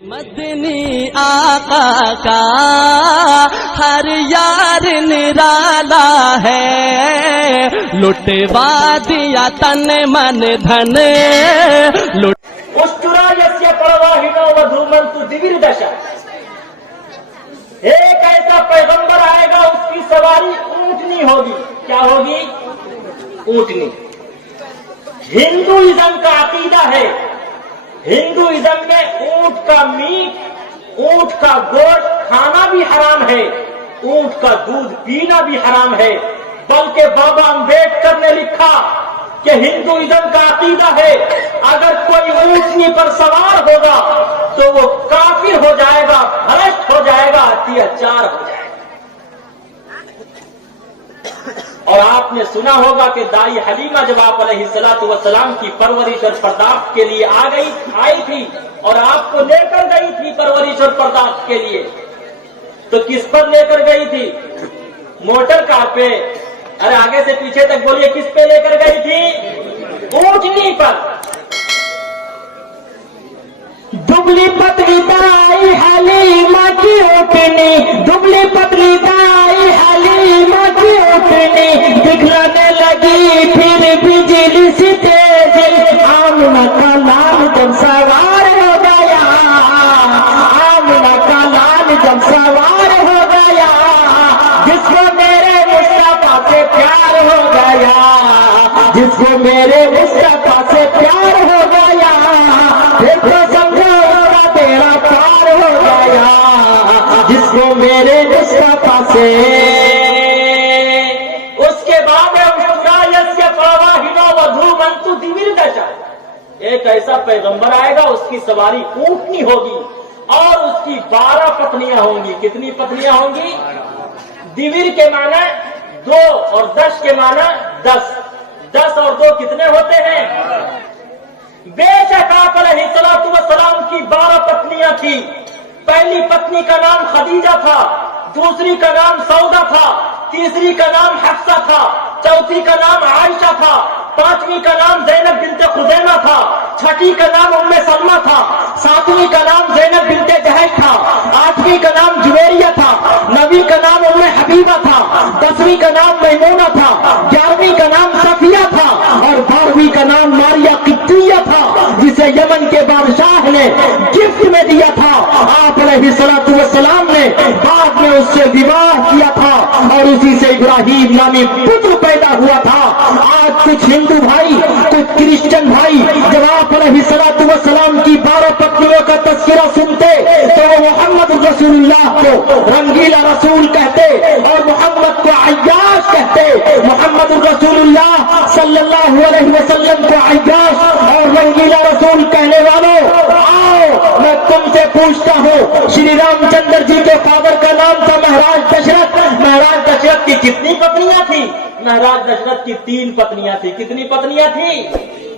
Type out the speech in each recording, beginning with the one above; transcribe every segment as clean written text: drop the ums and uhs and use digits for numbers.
مدنی آقا کا ہر یار نرالا ہے، لٹوا دیا تن من دھن اشترايस्य پرواہنو ودھومنتو دیوردشا. ایک ایسا پیغمبر آئے گا، اس کی سواری اونٹنی ہوگی. کیا ہوگی؟ اونٹنی. ہندوازم کا عقیدہ ہے، ہندوازم میں اونٹ کا میٹ، اونٹ کا گوشت کھانا بھی حرام ہے، اونٹ کا دودھ پینا بھی حرام ہے. بلکہ بابا امبیڈکر نے لکھا کہ ہندوازم کا عقیدہ ہے اگر کوئی اونٹنی پر سوار ہوگا تو وہ کافر ہو جائے گا، بھرشٹ ہو جائے گا، اتیاچار ہو جائے گا. اور آپ نے سنا ہوگا کہ دائی حلیمہ جب آپ علیہ السلام کی پرورش اور پرداخت کے لیے آئی تھی اور آپ کو لے کر گئی تھی پرورش اور پرداخت کے لیے، تو کس پر لے کر گئی تھی؟ موٹر کار پہ. ارے آگے سے پیچھے تک بولیے، کس پہ لے کر گئی تھی؟ اونٹنی پر. دبلی پتلی دائی حلیمہ کی اونٹنی، دبلی پتلی دائی حلیمہ کی اونٹنی دکھلانے لگی پھر بجلی سے تیز. آمنہ کا لال جب سوار ہو گیا، آمنہ کا لال جب سوار ہو گیا، جس کو میرے مصطفیٰ سے پیار ہو گیا، جس کو میرے مصطفیٰ سے پیار ہو گیا، پھر تو سمجھو اس کا بیڑا پار ہو گیا. جس کو میرے مصطفیٰ سے. اس کے بعد اشترايस्य پرواہنو ودھومنتو دیوردشا. ایک ایسا پیغمبر آئے گا، اس کی سواری اونٹنی ہوگی اور اس کی 12 پتنیاں ہوں گی. کتنی پتنیاں ہوں گی؟ دیور کے معنی 2 اور دش کے معنی 10. 10 اور 2 کتنے ہوتے ہیں؟ بے شک آپ علیہ السلام کی 12 پتنیاں تھی. پہلی پتنی کا نام خدیجہ تھا، دوسری کا نام سودا تھا، تیسری کا نام حفصہ تھا، چوتھی کا نام عائشہ تھا، پانچویں کا نام زینب بنت خزیمہ تھا، چھٹی کا نام ام سلمہ تھا، ساتویں کا نام زینب بنت جہش تھا، آٹھویں کا نام جویریہ تھا، نویں کا نام ام حبیبہ تھا، 10ویں کا نام میمونہ تھا، 11ویں کا نام صفیہ تھا اور 12ویں کا نام ماریہ قبطیہ تھا، جسے یمن کے بادشاہ نے گفٹ میں دیا تھا. آپ علیہ السلام نے بعد میں اس سے وواہ کیا تھا اور اسی سے ابراہیم نامی پتر پیدا ہوا تھا. آج کچھ ہندو بھائی، کچھ کرسچن بھائی جب آپ علیہ السلام کی 12 پتنیوں کا تذکرہ سنتے تو وہ محمد رسول اللہ کو رنگیلا رسول کہتے اور محمد کو عیاش کہتے. محمد رسول اللہ صلی اللہ علیہ وسلم کو عیاش اور رنگیلا رسول کہنے والوں، آؤ میں تم سے پوچھتا ہوں، شری رام چندر جی کے فادر کا نام تھا مہاراج دشرتھ. مہاراج دشرتھ کی کتنی پتنیاں تھی؟ مہاراج دشرتھ کی 3 پتنیاں تھی. کتنی پتنیاں تھی؟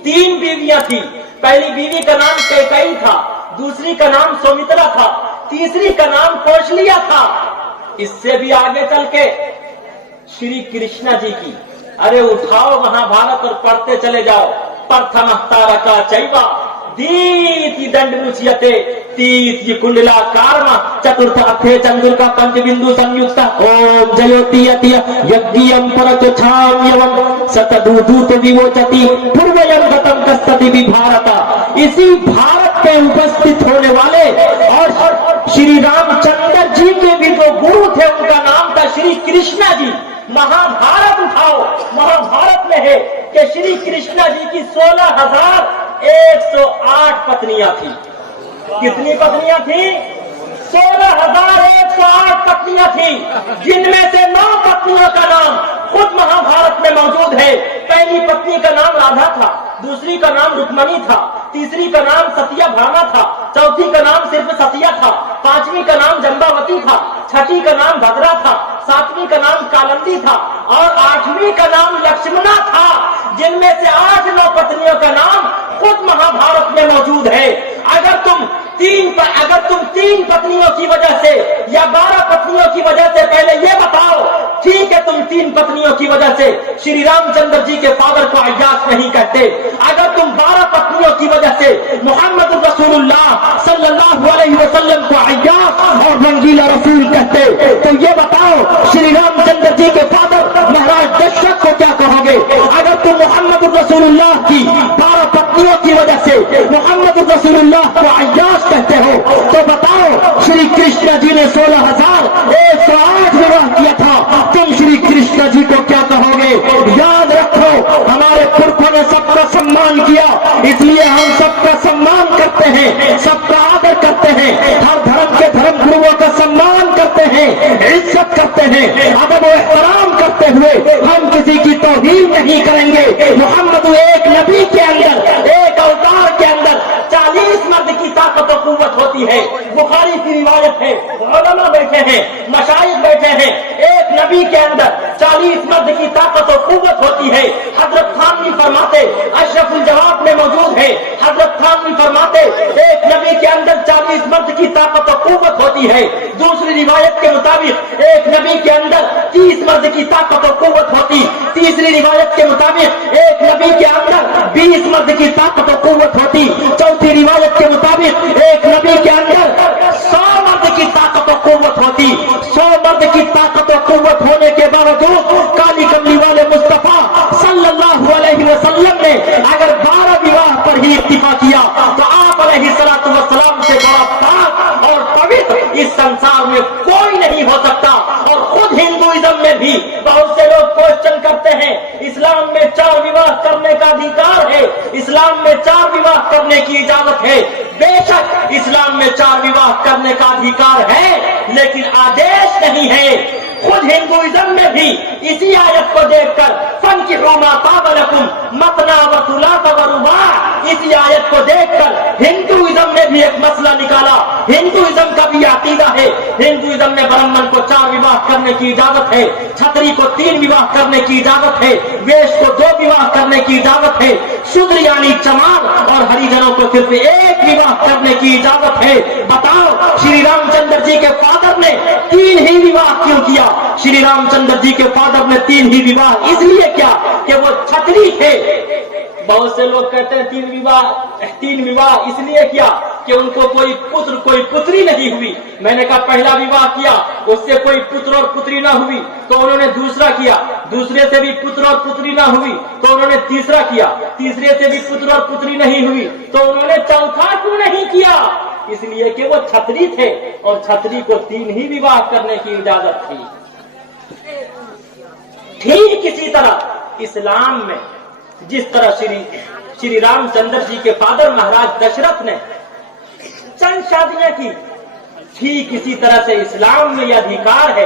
3 بیویاں تھی. پہلی بیوی کا نام کیکئی تھا، دوسری کا نام سومترا تھا، تیسری کا نام کوشلیا تھا. اس سے بھی آگے چل کے شری کرشنا جی کی. ارے اٹھاؤ مہابھارت اور پڑھتے چلے جاؤ. پرتھمہ تارکا چیوا دیتی دنڈ نچیتے تیتی کنڈلا کارما چترتھ اتھے چندر کا پنچ بندو سنیکتا اوم جیوتی اتیا یگیم پرچ چھام یوم ستدودوت دیوچتی پرویم گتم کستتی بھی بھارتا. اسی بھارت میں اپستھت ہونے والے اور شری رام چندر جی کے بھی جو گرو تھے ان کا نام تھا شری کرشنا جی. مہابھارت اٹھاؤ، مہابھارت میں ہے کہ شری کرشنا جی کی 16,108 پتنیاں تھیں. کتنی پتنیاں تھیں؟ 16,108 پتنیاں تھیں، جن میں سے 9 پتنیوں کا نام خود مہابھارت میں موجود ہے. پہلی پتنی کا نام رادھا تھا، دوسری کا نام رکمنی تھا، تیسری کا نام ستیہ بھاما تھا، چوتھی کا نام صرف ستیہ تھا، پانچویں کا نام جمباوتی تھا، چھٹی کا نام بھدرا تھا، ساتویں کا نام کالندی تھا اور 8ویں کا نام لکشمنا تھا. جن میں سے 8-9 پتنیوں کا نام خود مہابھارت میں موجود ہے. اگر تم अगर तुम 3 पत्नियों की वजह से या 12 पत्नियों की वजह से, पहले ये बताओ, ठीक है तुम 3 पत्नियों की वजह से श्री रामचंद्र जी के फादर को अय्याश नहीं कहते, अगर तुम 12 पत्नियों की वजह से मोहम्मद रसूलुल्लाह सल्लल्लाहु अलैहि वसल्लम को अय्याश और रंगीला रसूल कहते, तो ये बताओ श्री रामचंद्र जी के फादर महाराज दशरथ को क्या कहोगे? अगर तुम मोहम्मद रसूलुल्लाह की 12 पत्नियों की वजह से मोहम्मद रसूलुल्लाह को अय्याश कहते हो, तो बताओ श्री कृष्ण जी ने 16,108 विवाह किया था, तुम श्री कृष्ण जी को क्या कहोगे? याद रखो, हमारे पुरखों ने सबका सम्मान किया, इसलिए हम सबका सम्मान करते हैं, सबका आदर करते हैं, हर धर्म के धर्म गुरुओं का सम्मान करते हैं, इज्जत करते हैं, अदब और एहतराम करते हुए हम किसी की तौहीन नहीं करेंगे। मोहम्मद एक नबी के अंदर, एक अवतार के अंदर 40 मर्द की ताकत और कुव्वत होती है। बुखारी की रिवायत है, उलमा बैठे हैं, मशाइख बैठे हैं, एक नबी के अंदर 40 मर्द की ताकत और कुव्वत होती है। हजरत थानवी फरमाते, अशरफुल जवाब में मौजूद है, हजरत थानवी फरमाते एक नबी के अंदर 40 मर्द की ताकत और कुव्वत होती है। दूसरी रिवायत के मुताबिक एक नबी के अंदर 30 मर्द की ताकत और कुव्वत होती। तीसरी रिवायत के मुताबिक एक नबी के अंदर 20 मर्द की ताकत और कुव्वत होती। चौथी रिवायत के मुताबिक एक नबी के अंदर 100 मर्द की ताकत और कुव्वत होती। 100 मर्द की ताकत और कुव्वत होने के बावजूद काली कमली वाले मुस्तफा सल्लल्लाहु अलैहि वसल्लम ने अगर 12 विवाह पर ही इत्तिफा किया, तो आप अलैहिस्सलातु वस्सलाम से बड़ा पाक और पवित्र इस संसार में कोई नहीं हो सकता। और खुद हिंदुइज्म में भी बहुत से लोग क्वेश्चन करते हैं, इस्लाम में 4 विवाह करने का अधिकार है, इस्लाम में 4 विवाह करने की इजाजत है। बेशक इस्लाम में 4 विवाह करने का अधिकार है, लेकिन आदेश नहीं है। खुद हिंदुइज्म में भी इसी आयत को देखकर फंकिहू मा ताब लकुम मतना व सुलासा व रुबा, इसी आयत को देखकर हिंदुइज्म ने भी एक मसला निकाला। हिंदुइज्म का भी अकीदा है, हिंदुइज्म में ब्राह्मण को 4 विवाह करने की इजाजत है, छतरी को 3 विवाह करने की इजाजत है, वेश को 2 विवाह करने की इजाजत है, शूद्र यानी चमार और हरिजनों को सिर्फ 1 विवाह करने की इजाजत है। बताओ श्री रामचंद्र जी के फादर ने 3 ही विवाह क्यों किया? श्री रामचंद्र जी के फादर ने 3 ही विवाह इसलिए क्या कि वो छतरी थे। बहुत से लोग कहते हैं 3 विवाह इसलिए किया कि उनको कोई पुत्र कोई पुत्री नहीं हुई। मैंने कहा पहला विवाह किया, उससे कोई पुत्र और पुत्री ना हुई, तो उन्होंने दूसरा किया, दूसरे से भी पुत्र और पुत्री ना हुई, तो उन्होंने तीसरा किया, तीसरे से भी पुत्र और पुत्री नहीं हुई, तो उन्होंने चौथा क्यों नहीं किया? इसलिए कि वो छतरी थे और छतरी को 3 ही विवाह करने की इजाजत थी। ठीक इसी तरह इस्लाम में जिस तरह श्री रामचंद्र जी के फादर महाराज दशरथ ने चंद शादियां की, ठीक इसी तरह से इस्लाम में यह अधिकार है,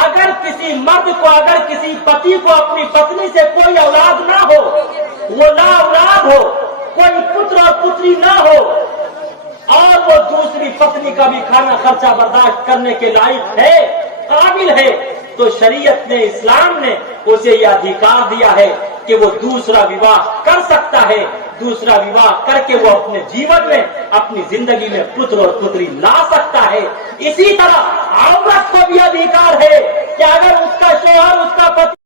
अगर किसी मर्द को, अगर किसी पति को अपनी पत्नी से कोई औलाद ना हो, वो ना औलाद हो, कोई पुत्र और पुत्री ना हो, और वो दूसरी पत्नी का भी खाना खर्चा बर्दाश्त करने के लायक है, काबिल है, तो शरीयत ने, इस्लाम ने उसे यह अधिकार दिया है कि वो दूसरा विवाह कर सकता है। दूसरा विवाह करके वो अपने जीवन में, अपनी जिंदगी में पुत्र और पुत्री ला सकता है। इसी तरह औरत को भी अधिकार है कि अगर उसका शौहर, उसका पति